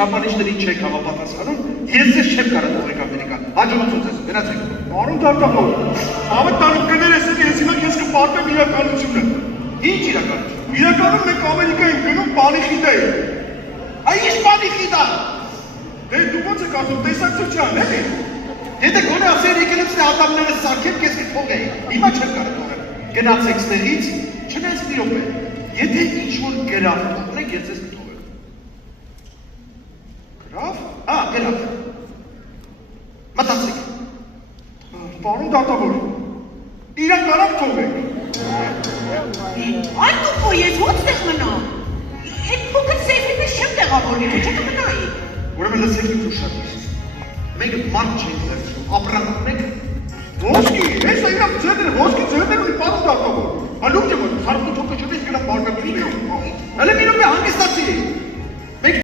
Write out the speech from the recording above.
չափանիշներին չեք համապատասխանում, ես ձեզ չեմ կարող թողել Ամերիկա։ Հաջողություն ձեզ, գնացեք։ Պարոն Դատավոր, ավտարում կներես ես հիմա քեզ կպարտեմ իրականությունը։ Ինչ իրականություն։ Իրականում մենք Ամերիկա ենք գնում Պանիխիդա։ Այս Պանիխիդա։ Դե դու ո՞նց եք ասում, տեսակցության, էլի։ Եթե գոնե ասեր եկել եմ ատամները սարքեմ, քեզ կթողեի։ Հիմա չեմ կարող թողել։ Գնացեք ստեղից, չնայած մի րոպե։ Եթե ինչ-որ գրավ թողնեք, ես ձեզ կթողեմ։ Գրավ։ Գրավ։ Մտածեք։ Պարոն Դատավոր, իրան կարամ թողեք։ Այ դու ես ո՞նց եք մնամ։ Այդ փոքր սեյֆի պես չեմ տեղավորվի, թե չէ կմնայի։ Ուրեմն լսեք ինձ ուշադիր։ Մենք մարդ չենք վերցնում, ապրանք մենք Ոսկի, ես այրավ ձերները, ոսկի ձերները ունի պարոն Դատավոր։ Հալուկ եմ, սարդու թոքը չդես գնամ բարգավիլի։